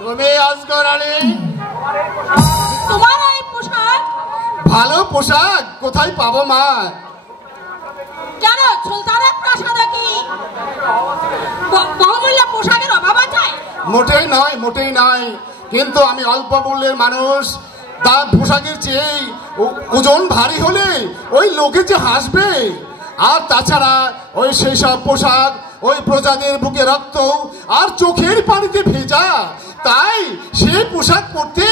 তুমি আজগর আলী, তোমার এই পোশাক? ভালো পোশাক কোথায় পাবো মা? কেন সুলতানের প্রাসাদে কি বহুমূল্য পোশাকের অভাব আছে? মোটেই নয়, মোটেই নয়, কিন্তু আমি অল্প মূল্যের মানুষ। তার পোশাকের চেয়ে ওজন ভারী হলে ওই লোকে যে হাসবে। আর তাছাড়া ওই সেই সব পোশাক ওই প্রজাদের বুকে রক্ত আর চোখের পানিতে ভেজা, তাই সেই পোশাক পরতে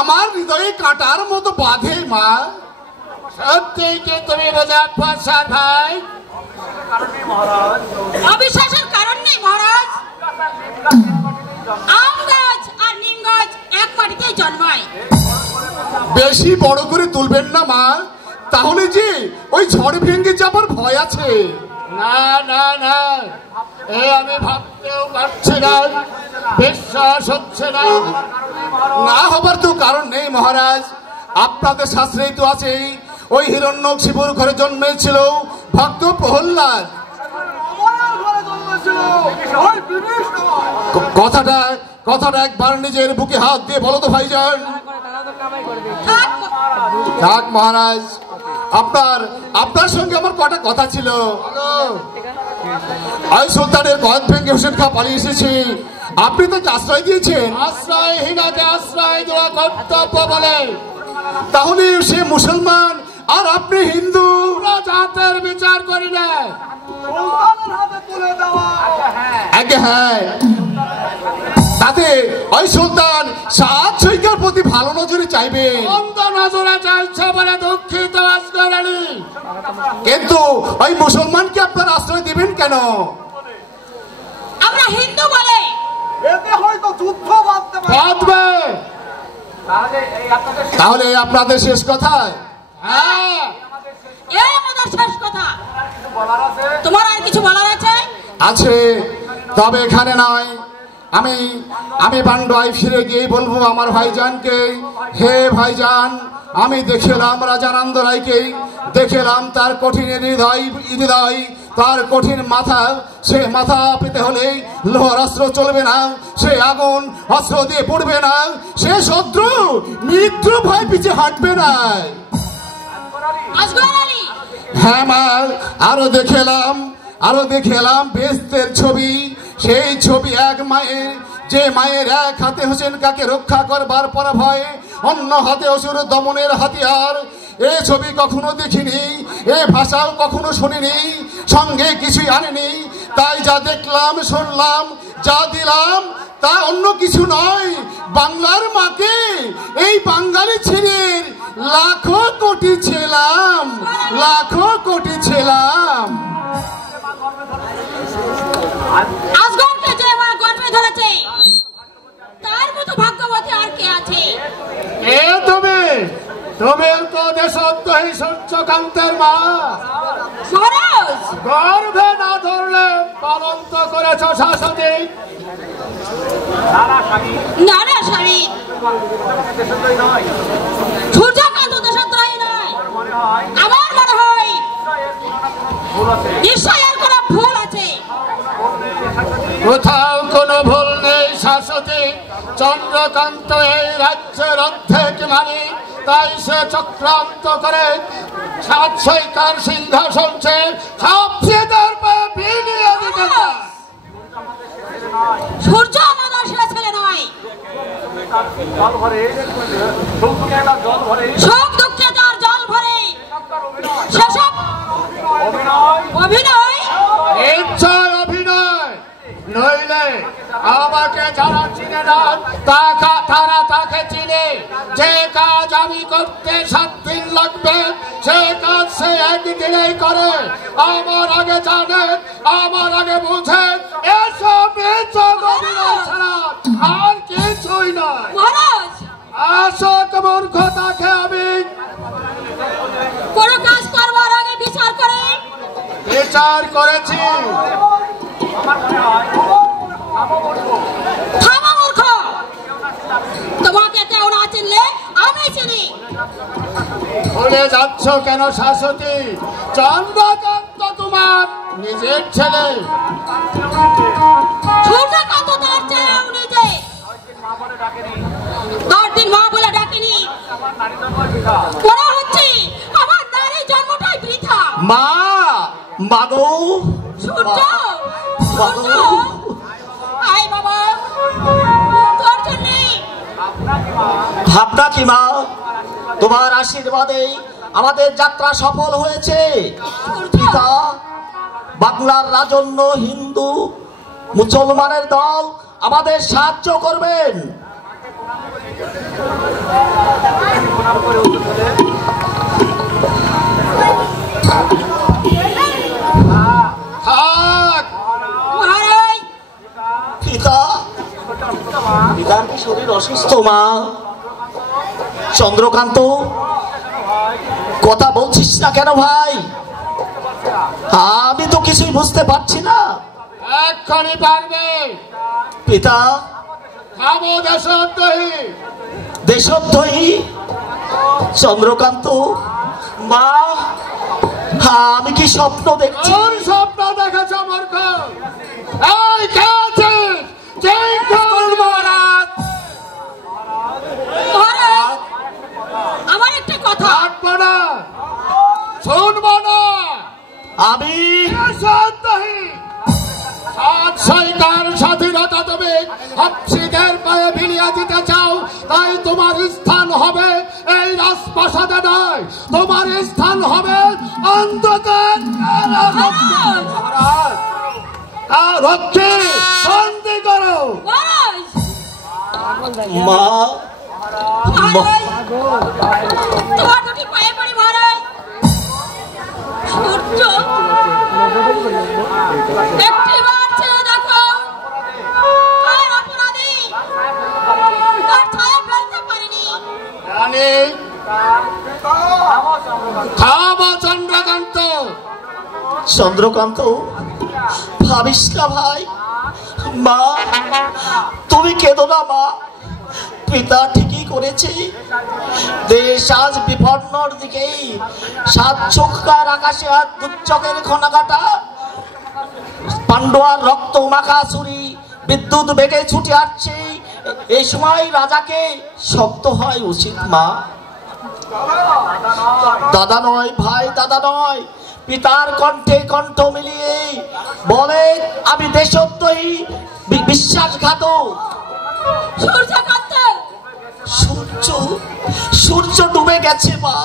আমার হৃদয়ে কাঁটার মতো বাঁধে মা। সত্যি কি তুমি মুজাফফর শাহ ভাই? অবিশ্বাসের কারণ নেই মহারাজ। আম গাছ আর নিম গাছ এক মাটিতেই জন্মায়। বেশি বড় করে তুলবেন না মা, তাহলে যে ওই ঝড় ভেঙে যাবার ভয় আছে। না না না, আমি ভাবতেও পারছি না, বিশ্বাস হচ্ছে না। না হবার তো কারণ নেই মহারাজ। আপনাদের শাস্ত্রেই তো আছে ওই হিরণ্যকশিপুর ঘরে জন্মেছিল ভক্ত প্রহ্লাদ। কথাটা একবার নিজের বুকে হাত দিয়ে বলো তো ভাইজান। থাক মহারাজ, আপনার সঙ্গে আমার কটা কথা ছিল। আই সুলতানের গদ ভেঙে হোসেন খা পালিয়ে এসেছি, আপনি তো আশ্রয় দিয়েছেন। আশ্রয়হীনকে আশ্রয় দেওয়া কর্তব্য বলে। তাহলে সে মুসলমান আর আপনি হিন্দু, জাতের বিচার করি না। হ্যাঁ, তাতে ওই সুলতান সাত সৈকার প্রতি ভালো নজরে চাইবে। নজরে চাইছে বলে দুঃখিত আজগর আলী, কিন্তু ওই মুসলমানকে আপনার আশ্রয় দিবেন কেন? আমরা হিন্দু বলে এতে হয়তো যুদ্ধ বাঁধবে। তাহলে আপনাদের শেষ কথা? হ্যাঁ, এই আমাদের শেষ কথা। তোমার আর কিছু বলার আছে? আছে, তবে এখানে নয়। আমি বান্ডায় ফিরে গিয়ে বলবো আমার ভাইজানকে, হে ভাইজান, আমি দেখলাম রাজানন্দ রায়কে, দেখলাম তার কঠিন হৃদয়, তার কঠিন মাথা। সে মাথা পেতে হলে লোহার অস্ত্র চলবে না, সে আগুন অস্ত্র দিয়ে পড়বে না, সে শত্রু মৃত্যু ভয় পিছে হাঁটবে না। হ্যাঁ মা, আরো দেখলাম বেহেশতের ছবি। সেই ছবি এক মায়ের, যে মায়ের এক হাতে হোসেন কাকে রক্ষা করবার পর ভয়ে, অন্য হাতে অসুর দমনের হাতিয়ার। এ ছবি কখনো দেখিনি, এ ভাষাও কখনো শুনিনি, সঙ্গে কিছুই আনিনি। তাই যা দেখলাম শুনলাম যা দিলাম তা অন্য কিছু নয়, বাংলার মাকে, এই বাঙালি ছেলের লাখো কোটি ছেলাম, লাখো কোটি ছেলাম। আজগরকে যে মা গর্ভে ধরেছে তার মতো ভাগ্যবতী আর কে আছে? এ তুমি তো দেশদ্রোহী সূর্যকান্তের মা। মহারাজ, গর্ভে না ধরলে পালন তো করেছ শাশ্বতী। না না স্বামী, সূর্যকান্ত দেশদ্রোহী নয়। আমার মনে হয় নিশ্চয় এর কোনো ভুল আছে। কোথাও কোনো ভুল নেই শাশ্বতী। চন্দ্রকান্ত এই রাজ্যের অর্ধেক মালিক, তাই সে চক্রান্ত করে সাত সৈকার সিংহাসনকে সবচেয়ে বিলিয়ে দিতে চায়। সূর্য আমাদের সেরা ছেলে নয়। শোক দুঃখে তার জল ভরে সেসব অভিনয়, ইচ্ছার অভিনয় নইলে আমাকে যারা চিনে না তারা তাকে চিনে। যে কাজ আমি করতে 7 দিন লাগবে সে কাজ সে একদিনেই করে। আমার আগে জানে, আমার আগে বুঝে, এসব অভিনয় ছাড়া আর কিছুই নয়। মহারাজ, আসক মূর্খতাকে আমি কোন কাজ করবার আগে বিচার করেছি। থামো মূর্খ, তোমাকে কেউ না চিনলে আমি চিনি। ভুলে যাচ্ছ কেন শাশ্বতী? চন্দ্রকান্ত তোমার নিজের ছেলে। সূর্যকান্ত তার চেয়েও নিজে। তোর দিন মা বলে ডাকেনি, ওরা হচ্ছে আমার নারী জন্মটাই বৃথা। মা, মাগো, সূর্য, সূর্য, আয় বাবা, তোর জন্যে। ভাবনা কি মা, তোমার আশীর্বাদে আমাদের যাত্রা সফল হয়েছে। পিতা, বাংলার রাজন্য হিন্দু মুসলমানের দল আমাদের সাহায্য করবেন। পিতা, পিতার কি শরীর অসুস্থ মা? চন্দ্রকান্ত, কথা বলছিস না কেন ভাই? আমি তো কিছুই বুঝতে পারছি না। এক্ষুনি পারবে। পিতা, খাবো দেশদ্রোহী। দেশদ্রোহী? চন্দ্রকান্ত, মা, আমি কি স্বপ্ন দেখছি? কোন স্বপ্ন দেখেছ মূর্খ? এই কে আছিস? মহারাজ, আমার একটা কথা। থাকবো না, শুনবো না। আমি দেশদ্রোহী। সৈকার স্বাধীনতা তুমি হাফসিদের পায়ে বিলিয়ে দিতে চাও, তাই তোমার স্থান হবে এই রাজপ্রাসাদে নয়, তোমার স্থান হবে অন্ধকার রক্ষে। বন্দি করো। মা, তোমার দুটি পায়ে পড়ি মহারাজ। সূর্য, একটিবার চেয়ে দেখো, কার অপরাধী, তার ছায়া ফেলতে পারিনি। রানী, খাবো চন্দ্রকান্ত। চন্দ্রকান্ত, ভাবিস না ভাই। মা, তুমি কেঁদো না মা। পিতা ঠিকই করেছে। দেশ আজ বিপন্নর দিকেই। সাত চোখকার আকাশে আর দুচকের ঘনাঘাটা, পান্ডুয়ার রক্ত মাখা ছুরি বিদ্যুৎ বেগে ছুটে আসছে। এই সময় রাজাকে শক্ত হয় উচিত মা। দাদা নয় ভাই, দাদা নয়, পিতার কণ্ঠে কণ্ঠ মিলিয়ে বলে আমি দেশদ্রোহী, বিশ্বাসঘাতক। সূর্যকান্ত, সূর্য, সূর্য ডুবে গেছে মা।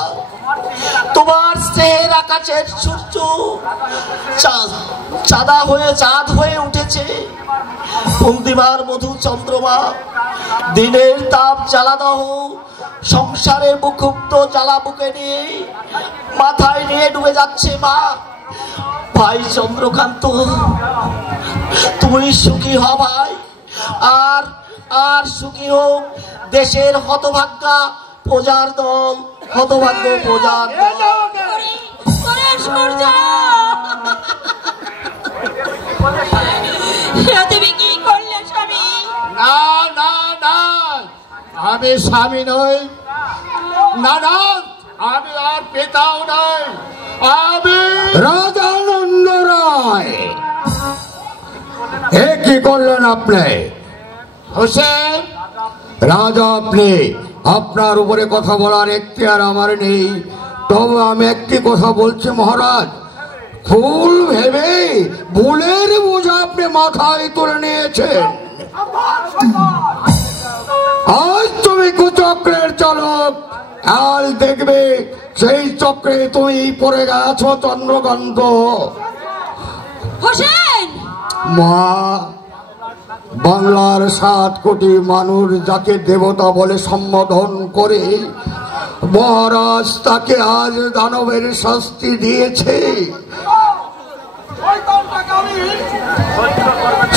তোমার স্নেহের আকাশের সূর্য চাঁদা হয়ে চাঁদ হয়ে উঠেছে। পূর্ণিমার মধু চন্দ্রমা দিনের তাপ জ্বালাদাহ সংসারে মুখুব্ধ জ্বালা বুকে নিয়ে মাথায় নিয়ে ডুবে যাচ্ছে মা। ভাই চন্দ্রকান্ত, তুমি সুখী হ ভাই, আর আর সুখী হোক দেশের হতভাগ্যা প্রজার দল, হতভাগ্য প্রজার দল। সূর্য, তুমি কি করলে স্বামী? না না না, আমি স্বামী নই। না না, আমি আর পিতাও নই। আমি রাজানন্দ রায়। এ কি করলেন আপনি? হোসেন, রাজা আপনি, আপনার উপরে কথা বলার এখতিয়ার আমার নেই। তবে আমি একটি কথা বলছি মহারাজ, ফুল ভেবে ভুলের বোঝা আপনি মাথায় তুলে নিয়েছেন। আজ তুমি কুচক্রের চালক, কাল দেখবে সেই চক্রে তুমি পড়ে গেছো চন্দ্রকান্ত। হোসেন, মা, বাংলার 7 কোটি মানুষ যাকে দেবতা বলে সম্বোধন করে মহারাজ তাকে আজ দানবের শাস্তি দিয়েছে।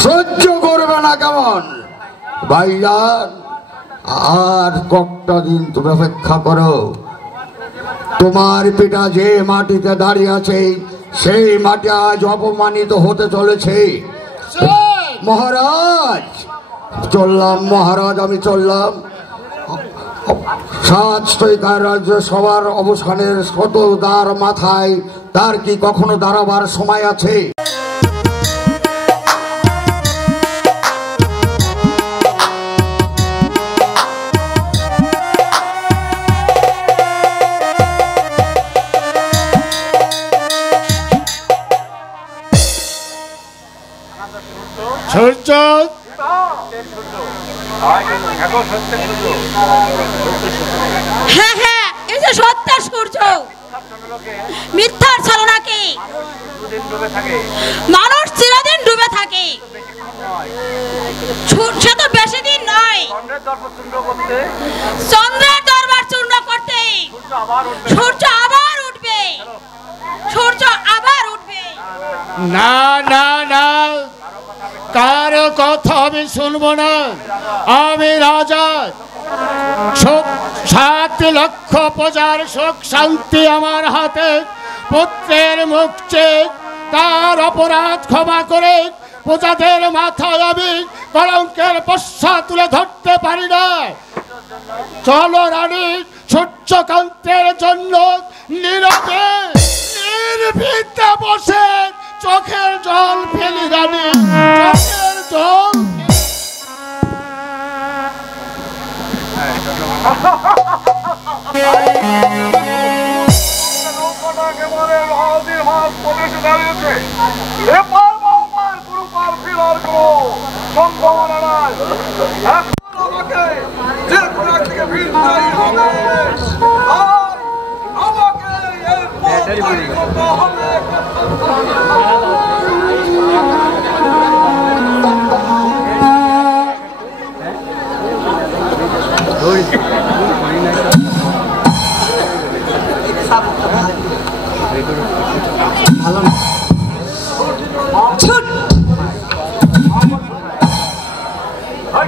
সহ্য করবে না কেমন ভাইজান? আর কয়েকটা দিন তুমি অপেক্ষা করো। তোমার পিতা যে মাটিতে দাঁড়িয়ে আছে সেই মাটি আজ অপমানিত হতে চলেছে। মহারাজ, চললাম মহারাজ, আমি চললাম। 7 সৈকার রাজ্য সবার অবসানের শত দ্বার মাথায়, তার কি কখনো দাঁড়াবার সময় আছে? হ্যাঁ হ্যাঁ, এই যে সত্যের সূর্য, মিথ্যার ছলনাকে মানুষ চিরদিন ডুবে থাকে। সে তো বেশি দিন নয়, চন্দ্রের দরবার চূর্ণ করতে সূর্য আবার উঠবে, সূর্য আবার উঠবে। না না না, কারো কথা আমি শুনবো না। আমি রাজা, 7 লক্ষ প্রজার সুখ শান্তি আমার হাতে। পুত্রের মুখ চেয়ে তার অপরাধ ক্ষমা করে প্রজাদের মাথায় আমি কলঙ্কের পশ্চা তুলে ধরতে পারি না। চলো রানী, সূর্যকান্তের জন্য নীরবে নির্ভীতে বসে চোখের জল ফেলি রানী, চোখের জল।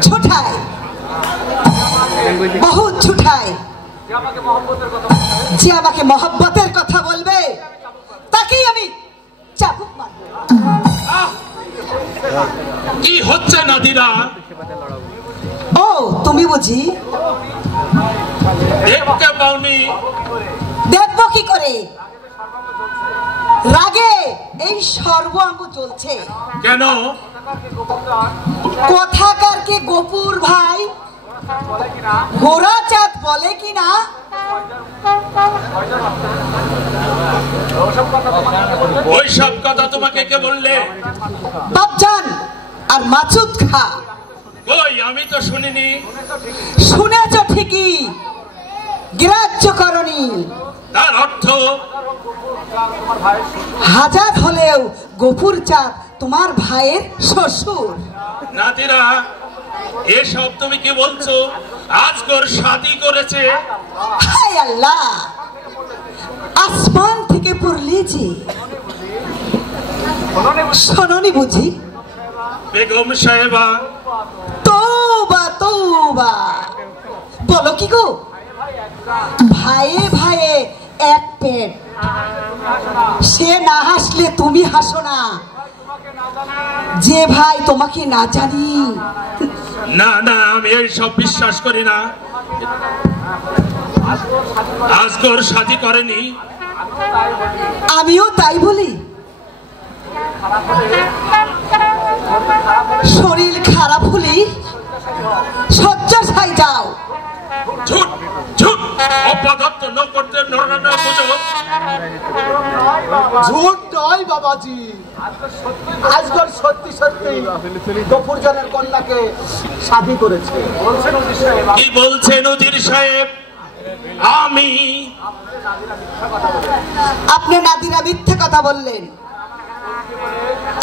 ছুটায়, বহুত ছুটায়। যে আমাকে মহব্বতের কথা বলবে তাকেই আমি চাবুক মারব। কি হচ্ছে নাদিরা? ও তুমি বুঝি দেখতে পাওনি? দেখবো কি করে? রাগে এই সর্বাঙ্গ চলছে। কেন? কোথাকার কে গোপুর ভাই গোরা চাঁদ বলে কিনা ওই সব কথা তোমাকে কে বললে? বাপজান আর মাছুদ খা। কই, আমি তো শুনিনি। শুনেছ ঠিকই, গ্রাহ্য করনি। তার অর্থ? হাজার হলেও গোপুর চাঁদ তোমার ভাইয়ের শ্বশুর। নাদিরা, এসব তুমি কি বলছো? আজগর শাদি করেছে। হায় আল্লাহ, আসমান থেকে পড়লে যে শোনি বুঝি? বেগম সাহেবা, তওবা তওবা, বলো কি গো? ভাইয়ে ভাইয়ে এক পেট, সে না হাসলে তুমি হাসো না। যে ভাই তোমাকে না জানি। না না, আমি এইসব বিশ্বাস করি না। আজগর শাদি করেনি। আমিও তাই বলি। শরীর খারাপ হলে শয্যাশায়ী যাও। ঝুট ঝুট, অপদার্থ ন করতে নড়ানো বুঝো। ঝুট নয় বাবাজি, আজকাল সত্যি সত্যি গফুরজানের কন্যাকে শাদি করেছে। কি বলছেন উজির সাহেব? আমি? আপনি নাদিরা মিথ্যে কথা বললেন,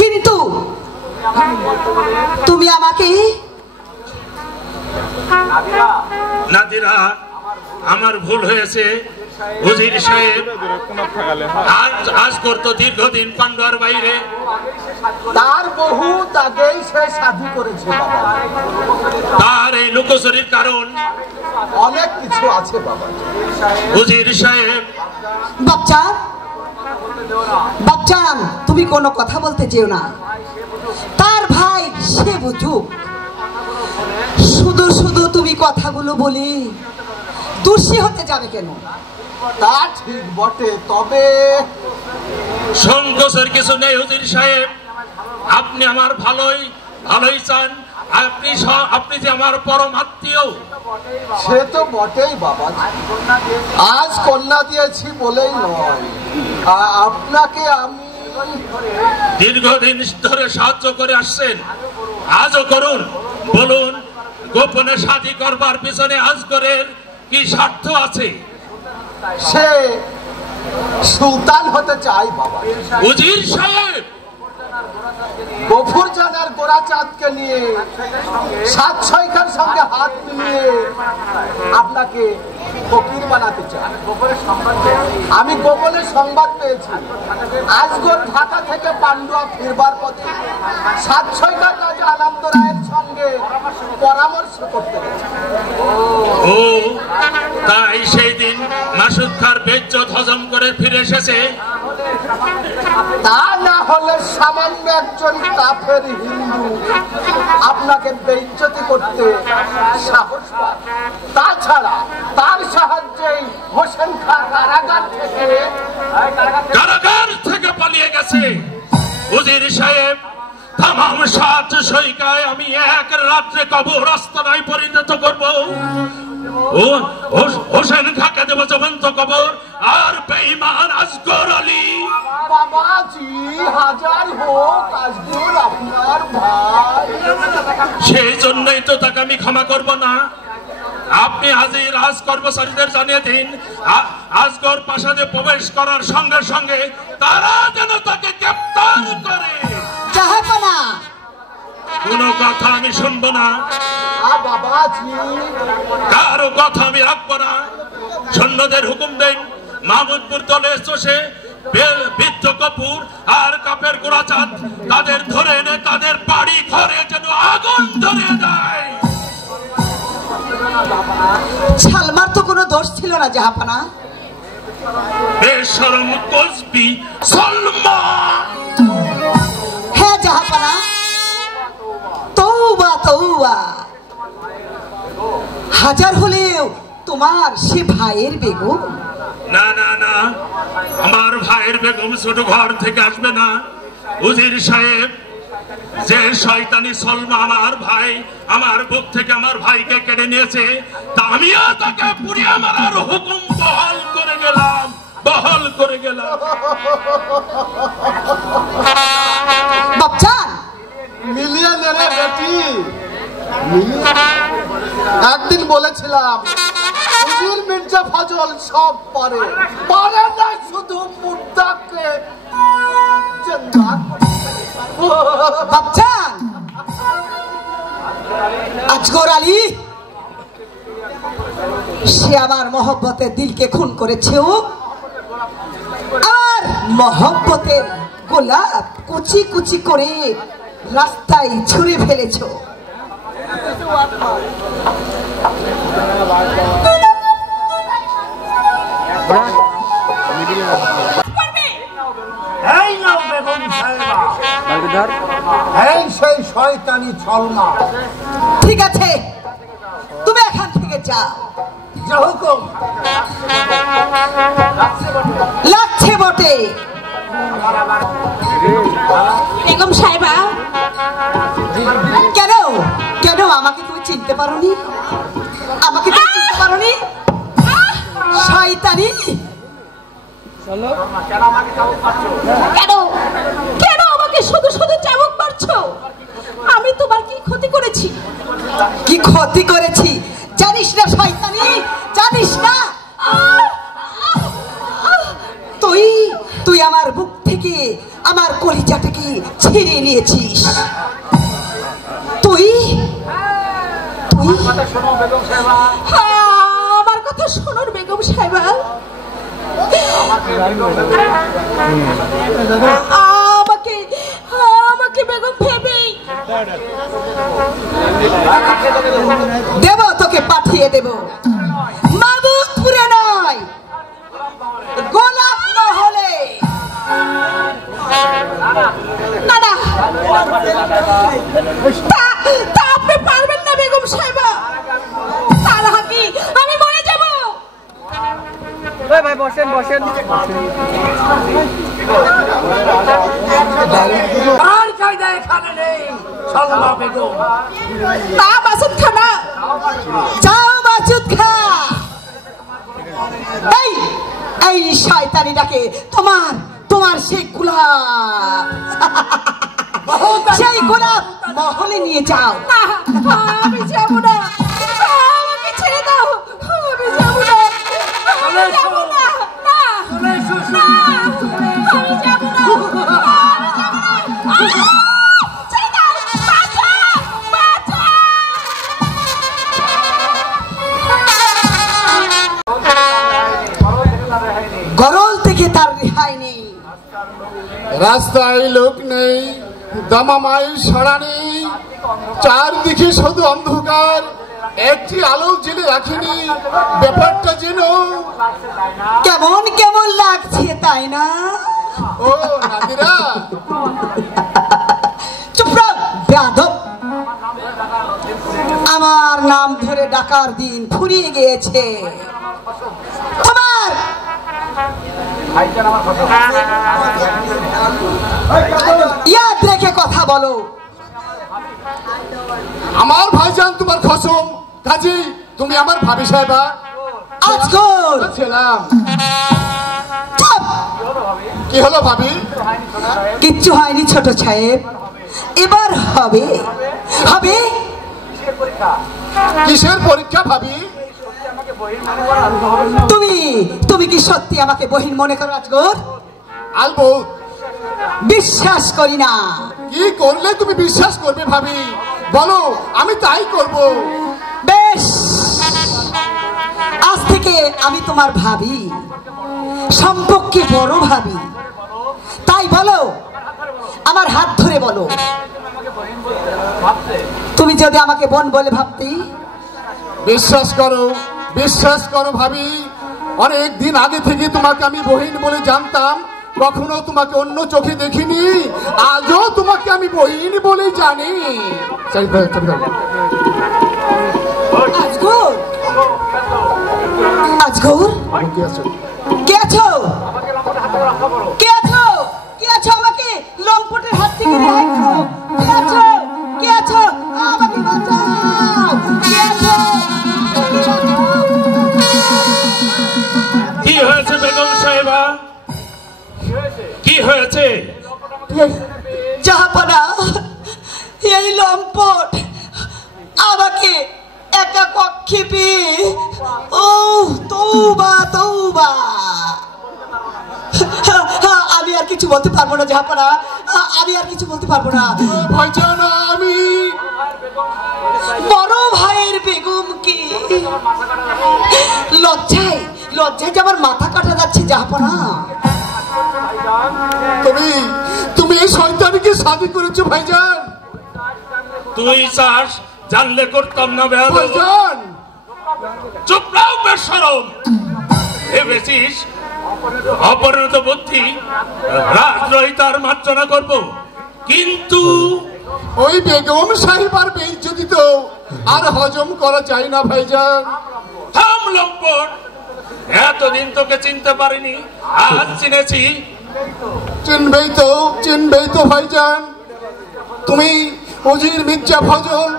কিন্তু তুমি আমাকে। নাদিরা, আমার ভুল হয়েছে। উজির সাহেব, আজ করতো দীর্ঘদিন পান্ডুয়ার বাইরে। তার বহুত আগেই সে শাদি করেছে বাবা। তার এই লুকোচুরির কারণ অনেক কিছু আছে বাবা। উজির সাহেব, বাপচান, বাপচান, তুমি কোনো কথা বলতে চেও না। তার ভাই সে বুঝুক। শুধু শুধু তুমি কথাগুলো বলি দোষী হতে যাবে কেন? তা ঠিক বটে, তবে সংকোচের কিছু নেই। উজির সাহেব, আপনি আমার ভালোই চান। আপনি যে আমার পরম আত্মীয়। সে তো বটেই বাবা। আজ কন্যা দিয়েছি বলেই নয়, আপনাকে আমি দীর্ঘদিন ধরে সাহায্য করে আসছেন, আজও করুন। বলুন গোপনে শাদী করবার পিছনে আজগরের কি স্বার্থ আছে? সে সুলতান হতে চাই বাবা। উজির সাহেব গফুর জানার গোরাচাঁদকে নিয়ে 7-6 সঙ্গে হাত মিলিয়ে আপনাকে ফকির বানাতে চাই। আমি গোপনে সংবাদ পেয়েছি আজগর ঢাকা থেকে পান্ডুয়া ফিরবার পথে 7-6 রাজা আনন্দ রায়ের সঙ্গে পরামর্শ করতে গেছে। ও তাই সেই দিন মাসুদ খার বেজ্জত হজম করে ফিরে এসেছে। তা না হলে সামান্য একজন কাফের হিন্দু আপনাকে বেইজ্জতি করতে সাহস পায়। তাছাড়া তার সাহায্যেই হোসেন খাঁ কারাগার থেকে পালিয়ে গেছে। উজির সাহেব তামাম 7 সৈকায় আমি এক রাত্রে কবরস্থানায় পরিণত করব। ও হোসেন খাঁকে দেব জীবন্ত কবর, আর বেঈমান আজগর আলী। বাবাজি হাজার হোক আজগর আপনার ভাই। সেই জন্যই তো তাকে আমি ক্ষমা করব না। আপনি আজই রাজ কর্মচারীদের জানিয়ে দিন আজগর প্রাসাদে প্রবেশ করার সঙ্গে সঙ্গে তারা যেন তাকে গ্রেফতার করে। জাহাপনা কোনো কথা আমি শুনবো না, বাবাজি কারো কথা আমি রাখবো না। সৈন্যদের হুকুম দেন মাহমুদপুর দলে চষে বৃদ্ধ কপুর আর কাপের গোরাচাঁদ তাদের ধরে এনে তাদের বাড়ি ঘরে যেন আগুন ধরে দেয়। সালমার তো কোনো দোষ ছিল না জাহাপনা। বেশরম কসবি সালমা। হ্যাঁ জাহাপনা, তৌবা তৌবা। হাজার হলেও তোমার সে ভাইয়ের বেগম। না না না, আমার ভাইয়ের বেগম ছোট ঘর থেকে আসবে না। উজির সাহেব, যে শয়তানি সলমা আমার ভাই আমার বুক থেকে আমার ভাইকে কেড়ে নিয়েছে, তা আমিও তাকে পুড়িয়ে মারার হুকুম বহাল করে গেলাম। বাপজান মিলিয়ে নেড়ে বেটি একদিন বলেছিলাম হুজুর মির্জা ফজল সব পারে না, শুধু মুর্দাকে জিন্দা বাপজান। আজগর আলী সে আমার মহব্বতের দিলকে খুন করেছে, আর মহব্বতের গোলাপ কুচি কুচি করে রাস্তায় ছুঁড়ে ফেলেছ। সেই শয়তানি ছলমা। ঠিক আছে, তুমি এখান থেকে যাও। হুকুম লাগছে বটে। বেগম সাহেবা, কেন কেন আমাকে তুমি চিনতে পারোনি? আমাকে তুমি চিনতে পারোনি? শয়তানি। কেন কেন আমাকে শুধু শুধু চাবুক মারছো? আমি তোমার কি ক্ষতি করেছি? কি ক্ষতি করেছি জানিস না শয়তানি? জানিস না? তুই আমার বুক থেকে আমার কলিজাটাকে ছিঁড়ে নিয়েছিস। তুই আমার কথা শুনুন বেগম সাহেবা, আমাকে বেগম ভেবে দেব, তোকে পাঠিয়ে দেব মাহমুদপুরে নয়, গোলাপ নহলে। না না, তা আপনি পারবেন না বেগম সাহেবা। তার হাতে আমি মরে যাব। ভাই বসেন বসেন। আর কায়দা এখানে নেই ছলমা বেগম। তা মাসুদ খানা, যাও মাসুদ খা। এই শয়তানিটাকে তোমার সেই গোলাপ সেই গোলাপ মহলে নিয়ে যাও। না, আমি যাব না, আমাকে ছেড়ে দাও, আমি যাব না, আমি যাব না, না, না, আমি যাব না, আমি যাব না, ছেড়ে দাও, বাঁচাও, বাঁচাও। গরল থেকে তার রেহাই নেই। রাস্তায় লোক নেই, দামামাই সাড়া নেই, চারদিকে শুধু অন্ধকার, একটি আলো জেলে রাখিনি। ব্যাপারটা যেন কেমন কেমন লাগছে তাই না? ও নাদিরা, চুপ থাক বেয়াদব। আমার নাম ধরে ডাকার দিন ফুরিয়ে গিয়েছে। তোমার ইয়াদ রেখে কথা বলো। আমার ভাইজান তোমার খসম, কাজী তুমি আমার ভাবি সাহেবা। আজকর ছিলাম। চুপ। কি হলো ভাবি? কিচ্ছু হয়নি ছোট সাহেব, এবার হবে হবে। কিসের পরীক্ষা ভাবি? তুমি তুমি কি সত্যি আমাকে বহিন মনে করো আজগর? আলবো বিশ্বাস করি না। কি করলে তুমি বিশ্বাস করবে ভাবি? বলো, আমি তাই করব। বেশ, আজ থেকে আমি তোমার ভাবি, সম্পর্কে বড় ভাবি। তাই বলো, আমার হাত ধরে বলো, তুমি যদি আমাকে বোন বলে ভাবতি। বিশ্বাস করো, বিশ্বাস করো ভাবি, অনেক দিন আগে থেকে তোমাকে আমি বহিন বলে জানতাম, কখনো তোমাকে অন্য চোখে দেখিনি। আজও তোমাকে আমি বহিন বলে জানি। আজগর, আজগর, কে আছো? কে আছো? কে আছো? আমাকে লম্পটের হাত থেকে রেহাই করো। কে আছো? কে আছো? আমাকে বাঁচাও। কে আছো? কি হয়েছে বেগম সাহেবা? কি হয়েছে? জাহাপনা, এই লম্পট আমাকে একা কক্ষে পেয়ে, ও তৌবা তৌবা। আমি আর কিছু বলতে পারবো না জাহাপনা, আমি আর কিছু বলতে পারবো না। ভাইজান, আমি বড় ভাইয়ের বেগমকে লজ্জায় লজ্জায় যে আমার মাথা কাটা যাচ্ছে জাহাপনা। তুমি এই শয়তানকে শাদি করেছো ভাইজান। তুই চাস জানলে করতাম না ভাইজান। চুপ রাও বেশরম। ভেবেছিস অপরিণত বুদ্ধি রাজদ্রোহিতার মার্জনা করব? কিন্তু ওই বেগম সাহেবার বেইজ্জতি তো আর হজম করা যায় না ভাইজান। থাম লম্পট, এতদিন তোকে চিনতে পারিনি, আজ চিনেছি। চিনবেই তো ভাইজান। তুমি উজির মির্জা ফজল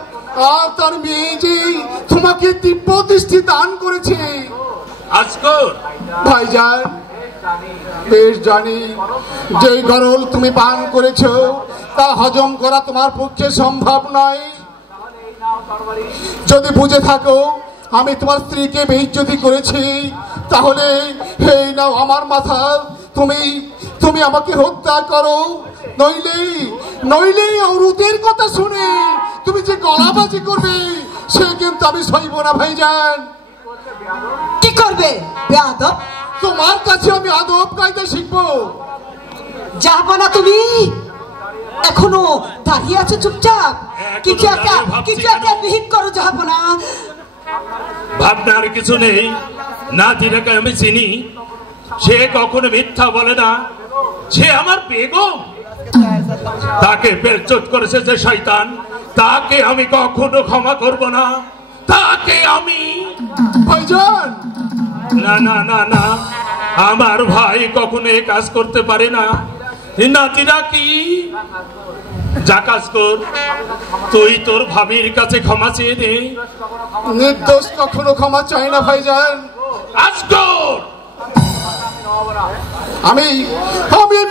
আর তার মেয়েজি তোমাকে দিব্য দৃষ্টি দান করেছে আজকর। ভাইজান, বেশ জানি যেই গরল তুমি পান করেছো তা হজম করা তোমার পক্ষে সম্ভব নয়। যদি বুঝে থাকো আমি তোমার স্ত্রীকে বেইজ্জতি করেছি, তাহলে এই নাও আমার মাথা, তুমি আমাকে হত্যা করো। নইলেই অরুতের কথা শুনে তুমি যে গলাবাজি করবে সে কিন্তু আমি সইব না ভাইজান। কি করবে বেয়াদব? তোমার কাছে আমি আদব কায়দা শিখবো। জাহাপনা, তুমি এখনো দাঁড়িয়ে আছো চুপচাপ? কিছু একটা বিহিত করো জাহাপনা। ভাবনার কিছু নেই। নাদিরাকে আমি চিনি, সে কখনো মিথ্যা বলে না। সে আমার বেগম। তাকে বেজ্জত করেছে যে শয়তান, তাকে আমি কখনো ক্ষমা করব না। তাকে আমি ভাইজান। না না না না, আমার ভাই কখনো এই কাজ করতে পারে না। নাতিরা কি যা কাজ কর, তুই তোর ভাবির কাছে ক্ষমা চেয়ে দে। নির্দোষ কখনো ক্ষমা চাই না ভাইজান। আজকর আমি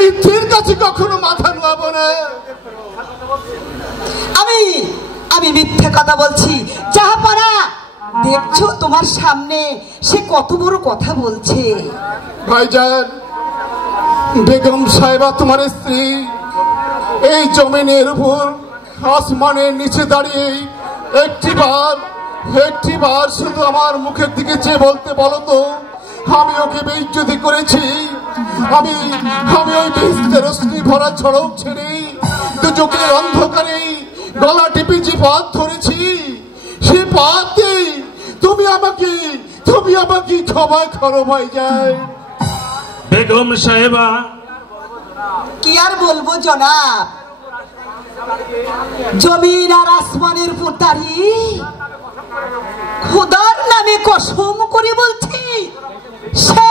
মিথ্যের কাছে কখনো মাথা নোয়াবো না। আমি মিথ্যে কথা বলছি? জাহাপানা, দেখছো তোমার সামনে সে কত বড় কথা বলছে। ভাইজান, বেগম সাহেবা তোমার স্ত্রী এই জমিনের উপর আসমানের নিচে দাঁড়িয়ে একটিবার শুধু আমার মুখের দিকে চেয়ে বলতে বলো তো, আমি ওকে বেইজ্জতি করেছি? আমি ওই বেহেশতের রশ্মি ভরা ঝড়ক ছেড়ে দু চোখের অন্ধকারে গলা টিপে যে পথ ধরেছি, সে পথে তুমি আমাকে ক্ষমা করো ভাইজান। বেগম সাহেবা, কি আর বলবো জনাব, জমিন আর আসমানের উপর দাঁড়িয়ে খোদার নামে কসম করে বলছি, সে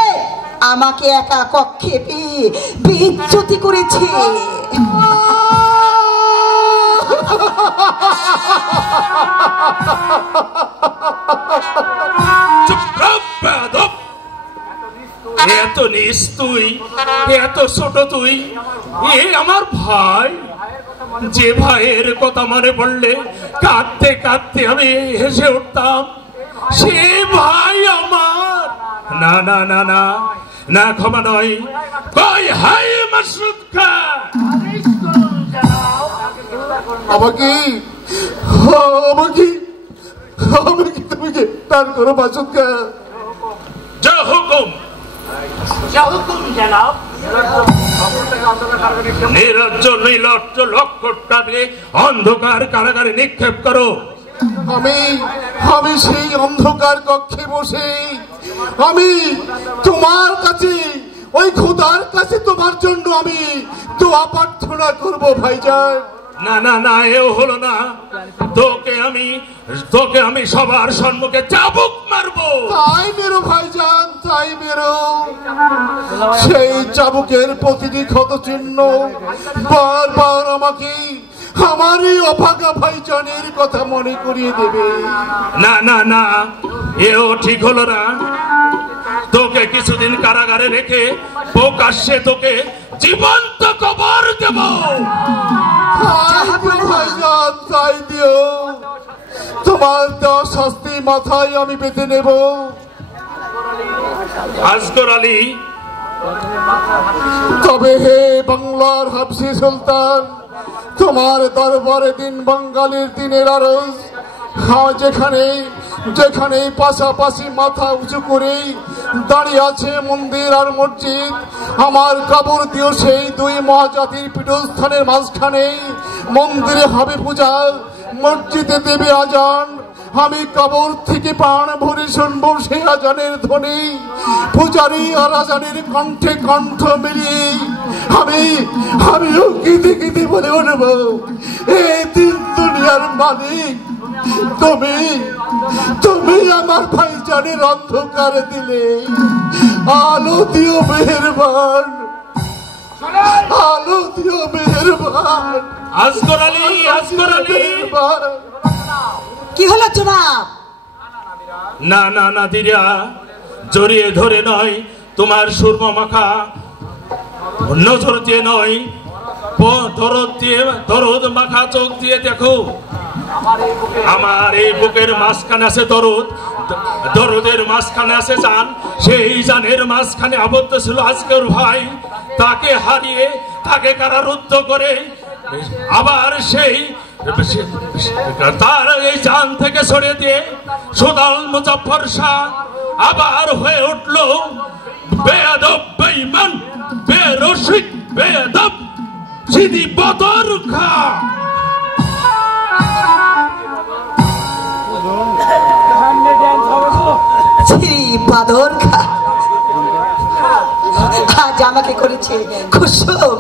আমাকে একা কক্ষে পেয়ে বেইজ্জতি করেছে। এত নিস তুই, এত ছোট তুই, এ আমার ভাই। যে ভাইয়ের কথা মনে পড়লে কাঁদতে কাঁদতে আমি হেসে উঠতাম, সে ভাই আমার। না না না না না, ক্ষমা নয়। কই হাই মাসুদ খান, আমাকে তুমি গ্রেফতার করো মাসুদ খান। যা হুকুম। নিরজ্জ নীলজ্জ লক্ষ্যটাকে অন্ধকার কারাগারে নিক্ষেপ করো। আমি সেই অন্ধকার কক্ষে বসে আমি তোমার কাছে, ওই খোদার কাছে তোমার জন্য আমি দোয়া প্রার্থনা করবো ভাইজান। না না না, এও হলো না। তোকে আমি সবার সম্মুখে চাবুক মারবো। তাই মেরো ভাইজান, তাই মেরো। সেই চাবুকের প্রতিটি ক্ষত চিহ্ন বারবার আমাকে আমারই অভাগা ভাইজানের কথা মনে করিয়ে দেবে। না না না, এও ঠিক হলো না। তোকে কিছুদিন কারাগারে রেখে প্রকাশ্যে তোকে জীবন্ত কবর দেব। ভাইজান, তাই দিও। তোমার দেওয়া শাস্তি মাথায় আমি পেতে নেব। আসগর আলী, তবে হে বাংলার হাবশি সুলতান, তোমার দরবারে দিন বাঙালির দিনের আরজ, যেখানে পাশাপাশি মাথা উঁচু করে দাঁড়িয়ে আছে মন্দির আর মসজিদ, আমার কবর দিও সেই দুই মহাজাতির পীঠস্থানের মাঝখানে। মন্দিরে হবে পূজা, মসজিদে দেবে আজান। আমি কবর থেকে প্রাণ ভরে শুনবো সেই আজানের ধ্বনি। পূজারী আর আজানের কণ্ঠে কণ্ঠ মিলিয়ে আমিও কেঁদে কেঁদে বলে উঠবো, এই তিন দুনিয়ার মালিক তুমি আমার ভাইজানের অন্ধকার দিলে আলো দিও মেহেরবান, আলো দিও মেহেরবান। আসগর আলী, আসগর আলী। কি হলো জনাব? না না না দিরা, জড়িয়ে ধরে নয়, তোমার সুরমা মাখা নজর দিয়ে নয়, দরদ মাখা চোখ দিয়ে দেখো। আমার এই বুকের মাঝখানে আছে দরদ, দরদের মাঝখানে আছে জান। সেই জানের মাঝখানে আবদ্ধ ছিল আজকের ভাই। তাকে হারিয়ে, তাকে কারারুদ্ধ করে আবার সেই তার এই জান থেকে ছড়িয়ে দিয়ে সুদাল মুজাফফর শাহ আবার হয়ে উঠল বেয়াদব, বেঈমান, বেরশিদ, বেয়াদব সিদি বদর খা। বাদর খা আজ আমাকে করেছে কুসুম।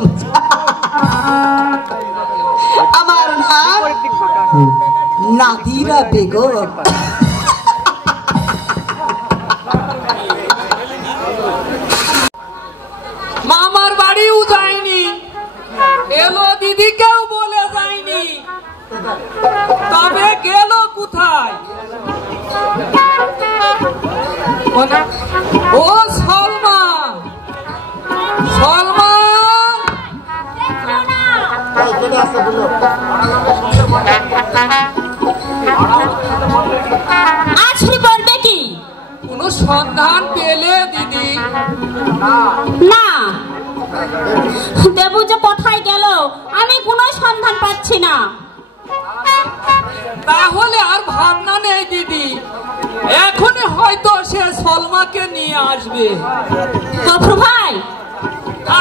আমার নাম নাদিরা বেগম। মামার বাড়িও যায়নি, এলো দিদিকেও বলে যায়নি, তবে গেল কোথায়? ও সলমা, সলমা সন্ধান পেলে দিদি? না, দেবু যে কোথায় গেল আমি কোনো সন্ধান পাচ্ছি না। তাহলে আর ভাবনা নেই দিদি, এখনই হয়তো সে সলমাকে নিয়ে আসবে। গফুর ভাই,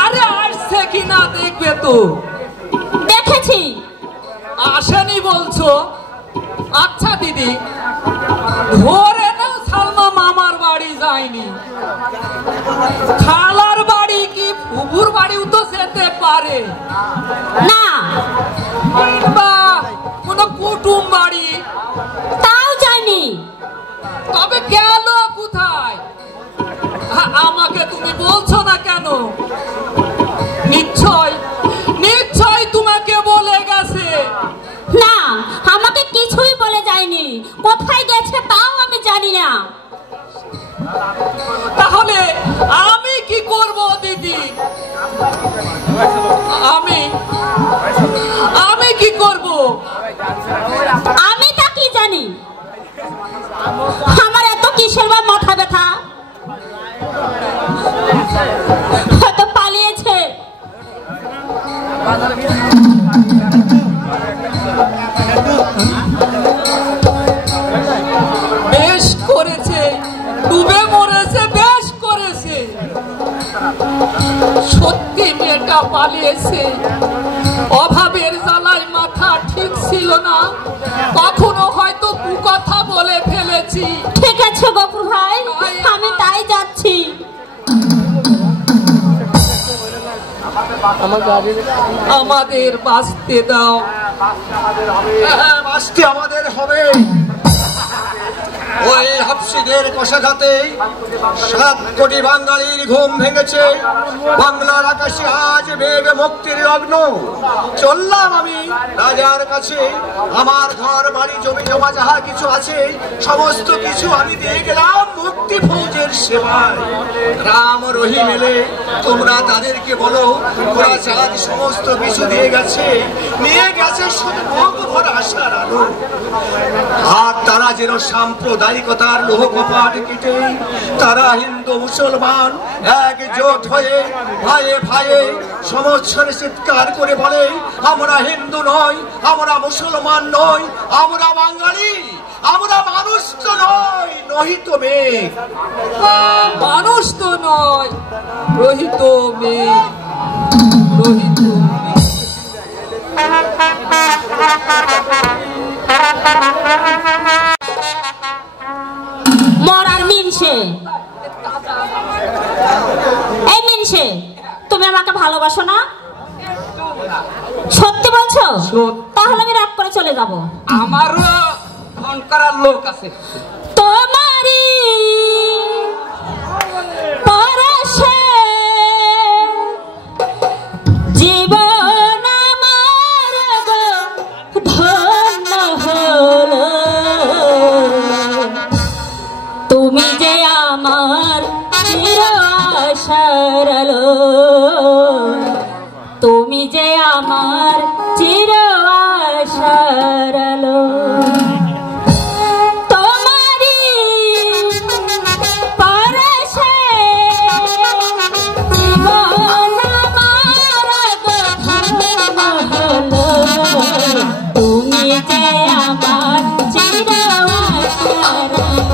আরে আসছে কিনা দেখবে তো। দেখেছি। আসেনি বলছো? আচ্ছা দিদি, ধরে নাও সালমা মামার বাড়ি যায়নি, খালার বাড়ি কি ফুফুর বাড়িও তো যেতে পারে না, বা কোনো কুটুম বাড়ি তাও জানি। তবে গেল কোথায় আমাকে তুমি বলছো না কেন? নিশ্চয় নিশ্চয় তোমাকে বলে গেছে। না, আমাকে কিছুই বলে যায়নি, কোথায় গেছে তাও আমি জানি না। তাহলে আমি কি করব দিদি? আমি কি করব? আমি তা কি জানি? আমার এত কিসের বা মাথা ব্যথা? হয়তো পালিয়েছে। বেশ করেছে, ডুবে মরেছে, বেশ করেছে। সত্যি মেয়েটা পালিয়েছে। অভাবের জ্বালায় মাথা ঠিক ছিল না, কখনো হয়তো কুকথা বলে ফেলেছি। ঠিক আছে গফুর ভাই, আমি তাই যাচ্ছি। আমাদের বাঁচতে দাও। হ্যাঁ, বাঁচতে আমাদের হবে। ওই হাফসিদের কষাঘাতে 7 কোটি বাঙালির ঘুম ভেঙেছে। বাংলার আকাশে আজ মেঘ মুক্তির লগ্ন। চললাম আমি রাজার কাছে, আমার ঘর বাড়ি জমি জমা যাহা কিছু আছে সমস্ত কিছু আমি দিয়ে গেলাম মুক্তি ফৌজের সেবায়। রাম রহিম এলে তোমরা তাদেরকে বলো ওরা চাঁদ সমস্ত কিছু দিয়ে গেছে, নিয়ে গেছে শুধু মুখ ভরা আশার আলো। আর তারা যেন সাম্প্রদায়িকতার লোহ কপাট কেটে তারা হিন্দু মুসলমান একজোট হয়ে ভাইয়ে ভাইয়ে সমস্যারে চিৎকার করে বলে আমরা হিন্দু নই, আমরা মুসলমান নই, আমরা বাঙালি, আমরা মানুষ তো নই, নহিত মেঘ। মানুষ তো নয়, রহিত মেঘ, রহিত মরার মিনসে। এই মিনসে, তুমি আমাকে ভালোবাসো না? সত্যি বলছো? তাহলে আমি রাগ করে চলে যাব। আমারও ফোন করার লোক আছে। তোমারি পরশে জীবন আমার ধন্য হলো। তুমি যে আমার চির আশার আলো, তুমি যে আমার চির আশার আলো। তোমারি পরশে জীবন আমার ধন্য হলো। তুমি যে আমার চির আশার আলো।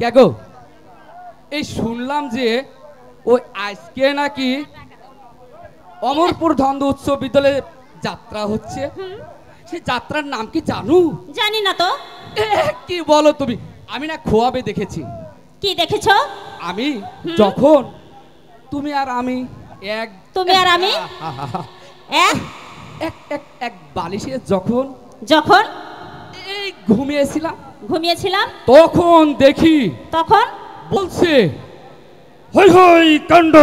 কে গো, এই শুনলাম যে ওই আজকে নাকি অমরপুর ধন্দ উৎসব বিদ্যালয়ে যাত্রা হচ্ছে, সেই যাত্রার নাম কি জানো? জানি না তো। কি বলো তুমি? আমি না খোয়াবে দেখেছি। কি দেখেছো? আমি যখন তুমি আর আমি এক এক বালিশে যখন এই ঘুমিয়েছিলাম তখন দেখি, তখন বলছে হই হই কাণ্ড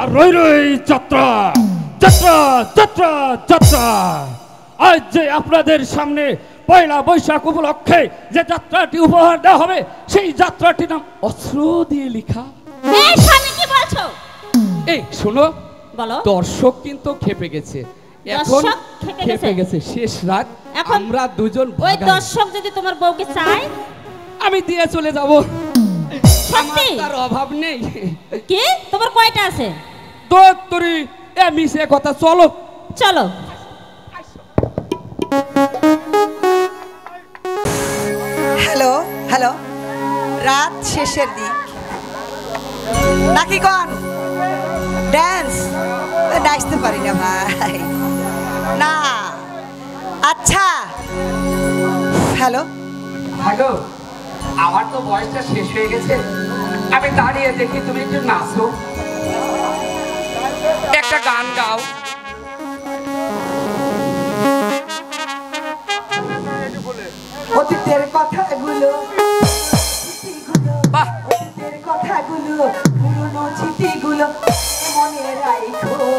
আর রই রই যাত্রা যাত্রা যাত্রা যাত্রা। আজ যে আপনাদের সামনে পয়লা বৈশাখ উপলক্ষে যে যাত্রাটি উপহার দেওয়া হবে, সেই যাত্রাটির নাম অস্ত্র দিয়ে লেখা। কি বলছো? এই শোনো, বলো। দর্শক কিন্তু খেপে গেছে, এখন খেপে গেছে। শেষ রাত, আমরা দুজন, ওই দর্শক যদি তোমার বউকে চায় আমি দিয়ে চলে যাব। সত্যি? তার অভাব নেই। কি তোমার কয়টা আছে? দত্তরি এ মিশে কথা। চলো চলো। হ্যালো হ্যালো, রাত শেষের দিক নাকি কন? ড্যান্স নাচতে পারি না ভাই, না। আচ্ছা হ্যালো হ্যালো, আমার তো বয়সটা শেষ হয়ে গেছে, আমি দাঁড়িয়ে দেখি তুমি একটু নাচো, একটা গান গাও। অতীতের কথাগুলো, অতীতের কথাগুলো, পুরনো স্মৃতিগুলো মনে রাখো।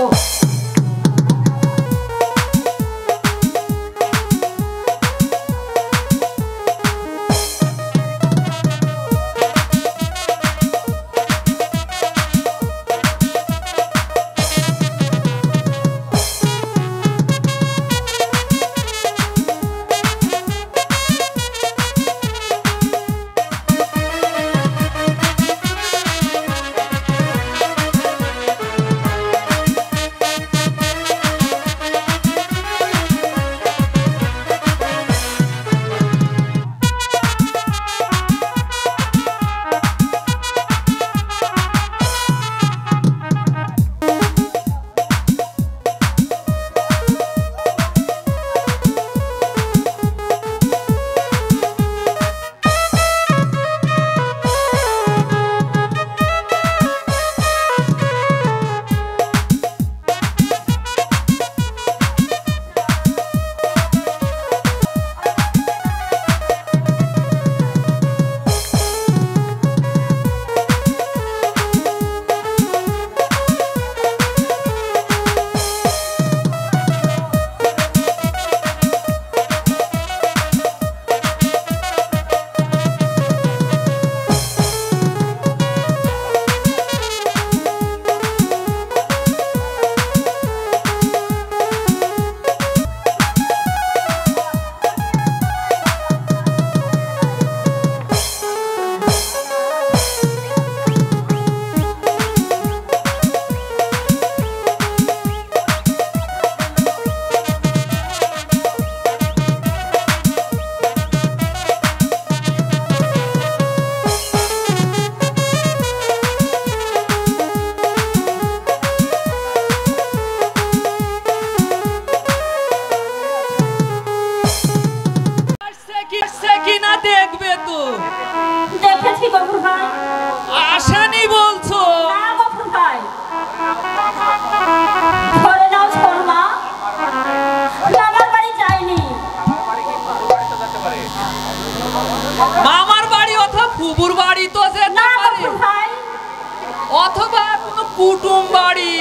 অথবা কোনো কুটুম বাড়ি,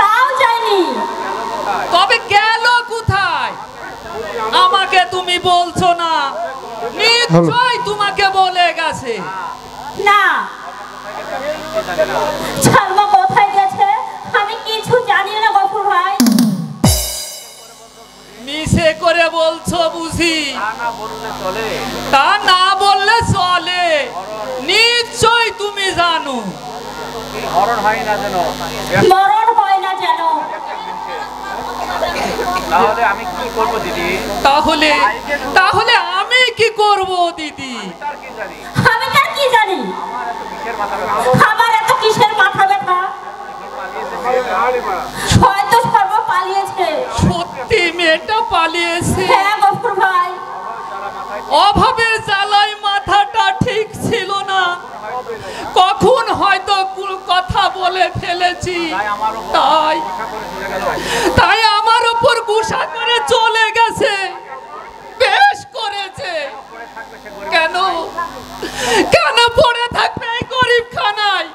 তাও যায়নি। তবে গেল কোথায় আমাকে তুমি বলছো না? নিশ্চয় তোমাকে বলে গেছে। না, ছালমা কোথায় গেছে আমি কিছু জানি না গফুর ভাই। মিছে করে বলছো বুঝি? তা না বললে চলে, নিশ্চয় তুমি জানো। মরণ হয় না যেন, মরণ হয় না যেন। তাহলে আমি কি করব দিদি? তাহলে আমি কি করব দিদি? আমি তার কি জানি? আমার এত কিসের মাথা ব্যথা? হয়তো সর্ব পালিয়েছে। সত্যি মেয়েটা পালিয়েছে? হ্যাঁ গফুর ভাই। অভাবের জ্বালায় মাথাটা ঠিক ছিল না, কখন হয়তো কথা বলে ফেলেছি, তাই আমার উপর গুসা করে চলে গেছে। বেশ করেছে। কেন কেন পড়ে থাকবে এই গরিব খানায়?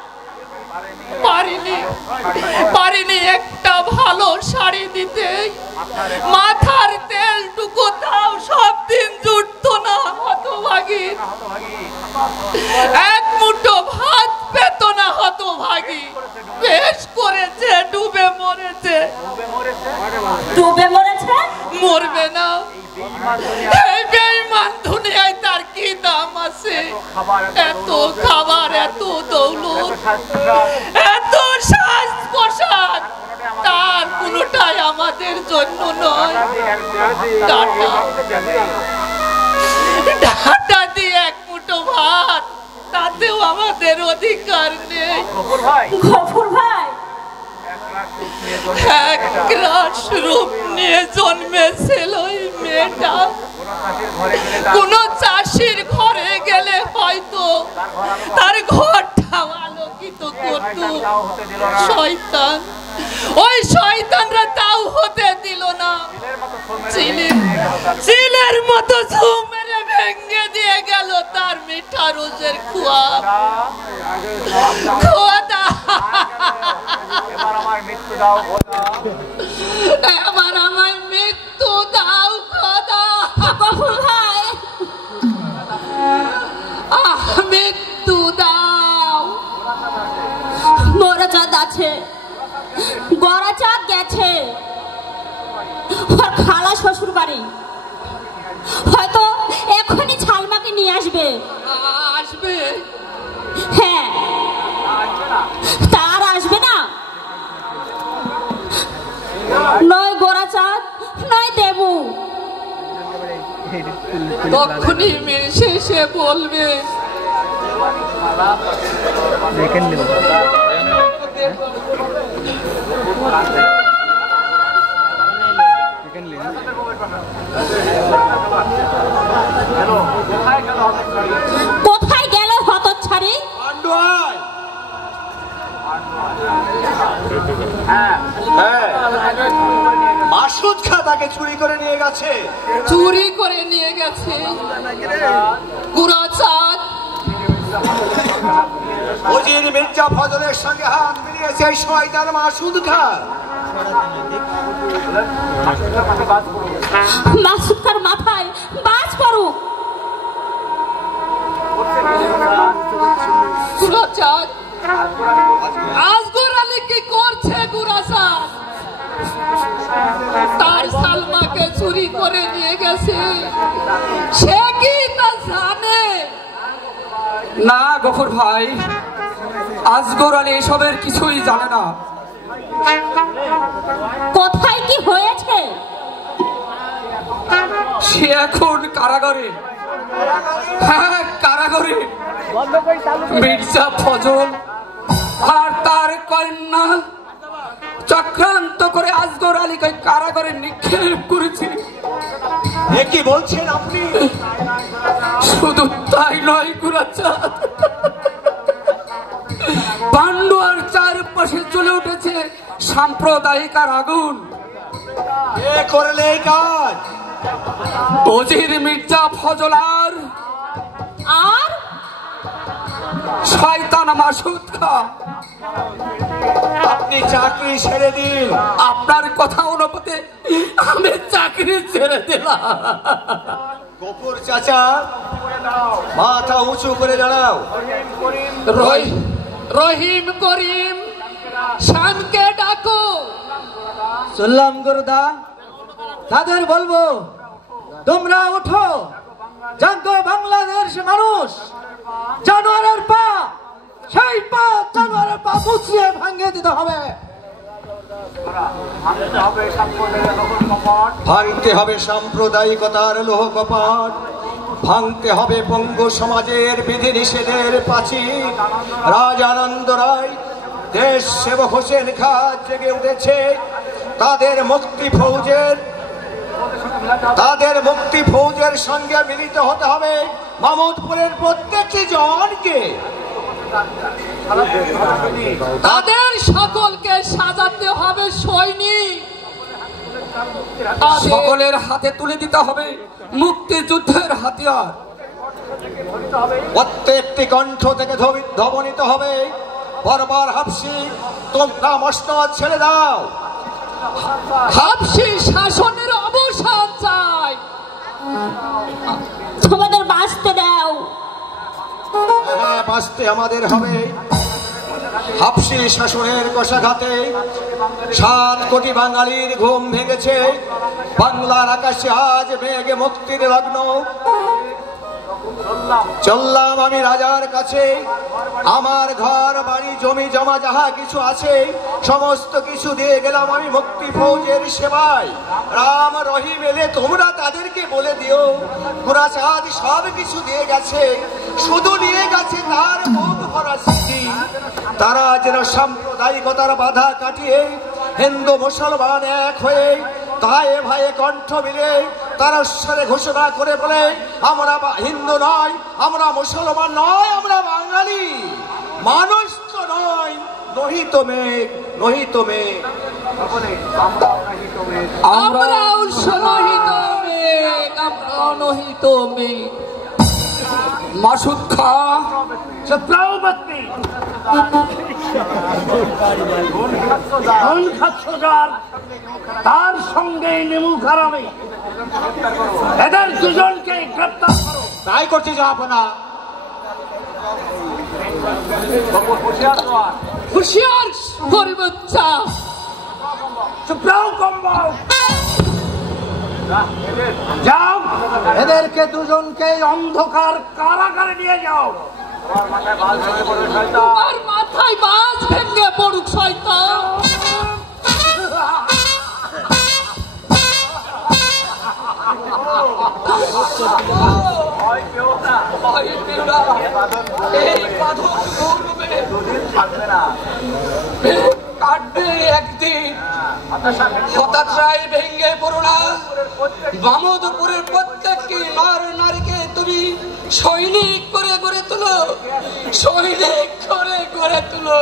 পারিনি একটা ভালো শাড়ি দিতে, মাথার তেলটুকু তাও সব দিন জুটতো না হতভাগী। এক মুঠো ভাত পেত না হতভাগী। বেশ করেছে, ডুবে মরেছে। ডুবে মরেছে? মরবে না? এই বেঈমান দুনিয়ায় তার কি দাম আছে? এত খাবার, এত দৌলত, এত সাজ পোশাক, তার কোনোটাই আমাদের জন্য নয়। ডাটা দিয়ে এক মুঠো ভাত, তাতেও আমাদের অধিকার নেই। গফুর ভাই, এক রাস রূপ নিয়ে জন্মেছিল এই মেয়েটা। কোন চাষির ঘরে গেলে হয়তো তার ঘরটা আলোকিত করত। শয়তান, ওই শয়তানরা তাও হতে দিল না। চিলের মতো ঝুম মেরে ভেঙে দিয়ে গেল তার মিঠা রোজের খোয়া। খোদা, এবার আমার মৃত্যু দাও খোদা। গফুর ভাই, মৃত্যু দাও। মোরা চাঁদ আছে, গড়া চাঁদ গেছে ওর খালা শ্বশুর বাড়ি। হয়তো এখনই ছালমাকে নিয়ে আসবে। আসবে? হ্যাঁ, তার আসবে না? নয় গোরা চাঁদ, নয় দেবু। তখনই মেশে সে বলবে, কোথায় গেল হতচ্ছাড়ি? মাসুদ খা তাকে চুরি করে নিয়ে গেছে। চুরি করে নিয়ে গেছে? গুড়া চাঁদ উজির মির্জা ফজলের সঙ্গে হাত মিলিয়েছে এই শয়তান মাসুদ খা। মাসুদ খার মাথায় বাজ পড়ুক। গুড়া চাঁদ, আজগর আলী কি করছে? গুড়া চাঁদ তার সালমাকে চুরি করে নিয়ে গেছে, সে কি তা জানে? না গফুর ভাই, আজগর আলী এসবের কিছুই জানে না। কোথায় কি হয়েছে? সে এখন কারাগারে। হ্যাঁ, কারাগারে। মির্জা ফজল আর তার কন্যা চক্রান্ত করে আজগর আলীকে কারাগারে নিক্ষেপ করেছে। এ কি বলছেন আপনি? শুধু তাই নয় গুরাচাঁদ, পান্ডুয়ার চারপাশে জ্বলে উঠেছে সাম্প্রদায়িক আর আগুন। এ করলে এই কাজ? উজির মির্জা ফজল আর শয়তান মাসুদ খা। আপনি চাকরি ছেড়ে দিন। আপনার কথা অনুপাতে আমি চাকরি ছেড়ে দিলাম। গফুর চাচা, মাথা উঁচু করে দাঁড়াও। রহিম করিম শ্যামকে ডাকো। শুনলাম গুরুদা, তাদের বলবো তোমরা উঠো। জাগ্য বাংলাদেশ মানুষ, জানোয়ারের পা, সেই পা জানোয়ারের পা মুছিয়ে ভাঙিয়ে দিতে হবে। ভাঙতে হবে সাম্প্রদায়িকতার লোহ কপাট। ভাঙতে হবে পঙ্গু সমাজের বিধি নিষেধের প্রাচীর। রাজানন্দ রায়, দেশ সেবক হোসেন খান জেগে উঠেছে। তাদের মুক্তি ফৌজের সঙ্গে মিলিত হতে হবে মামুদপুরের প্রত্যেকটি জনকে। তাদের সকলকে সাজাতে হবে সৈনিক, সকলের হাতে তুলে দিতে হবে মুক্তিযুদ্ধের হাতিয়ার। প্রত্যেকটি কণ্ঠ থেকে ধ্বনিত হবে বর্বর হাবশি, তোমরা মসনদ ছেড়ে দাও। হাবশি শাসনের অবসান চাই, তোমাদের বাঁচতে দাও। হ্যাঁ, বাঁচতে আমাদের হবে। হাবশি শাসনের কষাঘাতে 7 কোটি বাঙালির ঘুম ভেঙেছে। বাংলার আকাশে আজ মেঘে মুক্তির লগ্ন। চললাম আমি রাজার কাছে, আমার ঘর বাড়ি জমি জমা যাহা কিছু আছে সমস্ত কিছু দিয়ে গেলাম আমি মুক্তি ফৌজের সেবায়। রাম রহিম এলে তোমরা তাদেরকে বলে দিও, কুরাচাঁদ সব কিছু দিয়ে গেছে, শুধু নিয়ে গেছে তার মুখ ভরা স্মৃতি। তারা যেন সাম্প্রদায়িকতার বাধা কাটিয়ে হিন্দু মুসলমান এক হয়ে তায়ে ভাইয়ে কণ্ঠ মিলে তারা স্বরে ঘোষণা করে বলে, আমরা হিন্দু নয়, আমরা মুসলমান নয়, আমরা বাঙালি। মানুষ তো নয়, নহিত মেঘ, নহিত মেঘ। আমরাও নহিত মেঘ, আমরাও নহিত মেঘ। মাসুদ খা তার সঙ্গে নেমু খারাপে এদের দুজনকে গ্রেপ্তার করো। তাই করতে যাবো না। হুঁশিয়ার পরিবচ্চা, যাও, এদেরকে দুজনকে অন্ধকার কারাগারে নিয়ে যাও। তোমার মাথায় বাজ ভেঙে পড়ুক শয়তান। একদিন হতাশায় ভেঙে পড়ো না। মামুদপুরের প্রত্যেকটি নর নারীকে তুমি সৈনিক করে গড়ে তুলো, সৈনিক করে গড়ে তুলো।